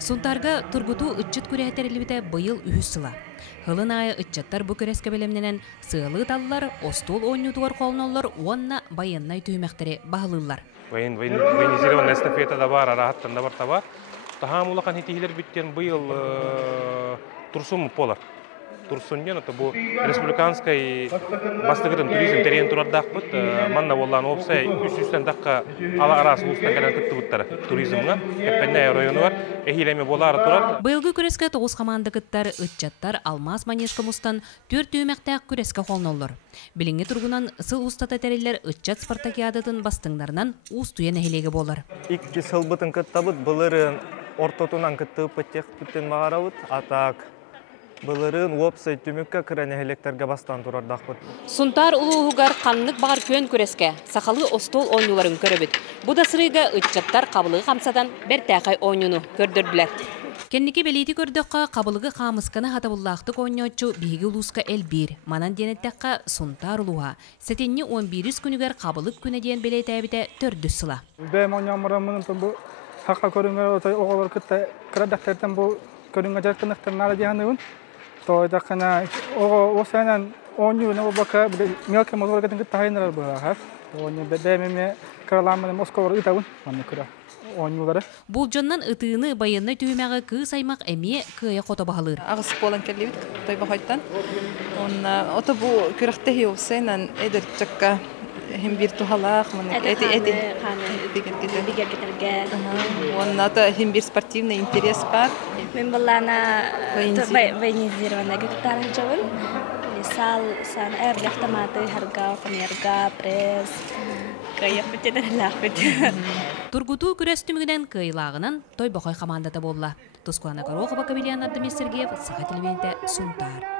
Сунтарга тургуту ытчыт күрәтерилибите быйыл үһүсыла. Хылын айы ытчаттар бу көрәскә белемненен сыылы таллар, остол ойнутугар колноллар, уанна байыннай түймәктәре баһылылар. Военизированная эстафета да бар, арахаттан да бар таба. Тахамулахан хитилер биттен быйыл турсум полар. Турсуньен это бу республиканской бастыгытын туризм терен турардакпыт. Манна боллан опса үс-үстен такка ала арасы устан гана кыттыбыттар туризмга. Кеппенне району бар. Эхилеме болары турат. Быйылгы күрәскә 9 команда кыттар, ытчаттар Алмаз Манежка мустан 4 түймәктәк күрәскә холноллар. Билинге тургунан сыл устата терелләр ытчат спартакиадатын бастыңнарынан уст туян эхилеге болар. 2 сылбытын кыттабыт, былырын ортотунан кыттып петтек бүттен магарабыт, атак Былырын опсай түмікке кірәне электерге бастан турардақпыт. Сунтар улуугар қанлык бағар көн күреске, сақалы остол ойнуларын көрөбіт. Бұда сырыға ытчаттар қабылығы қамсадан бір тәқай ойнуну көрдірділер. Кенники белейті көрдіққа қабылығы қамысқаны хатабыллақтық ойнуатчу бигі улуска әл-бір. Манан денеттәққа Сунтар улуға. Сәтенні 11 күнігер қабылық күні ден белейті әбіте төрді сыла. Бәм ойнамырамын бұл хаққа көріңер отай оғалар күтті кірадақтардан бұл көріңер жарқынықтарына дейханығын. Тойда кана осанан оню на бака мелкий мотор гэдэг тайнер баа. Оню бедемеме краламын Москва итабын. Маныкыра. Онюлары. Бул жоннан ытыыны байынны түймәгы кыз аймак эме кыя кото баһалыр. Агыс болан келбит той бахайттан. Он ото бу күрәхтә хиусенан эдер чакка hem bir tuhalak, eti digger. Он ото hem bir спортивный интерес бар. Мен балана военизированная гектар жабын. Сал сан автоматы харга, фанерга, пресс. Кая битеден лахбит. Тургуту күрәстүмүгенен кыйлагынан той бакай командата болла. Тускуана Горохова Кабелиан Ардамир Сергеев, Саха телевидениеде Сунтар.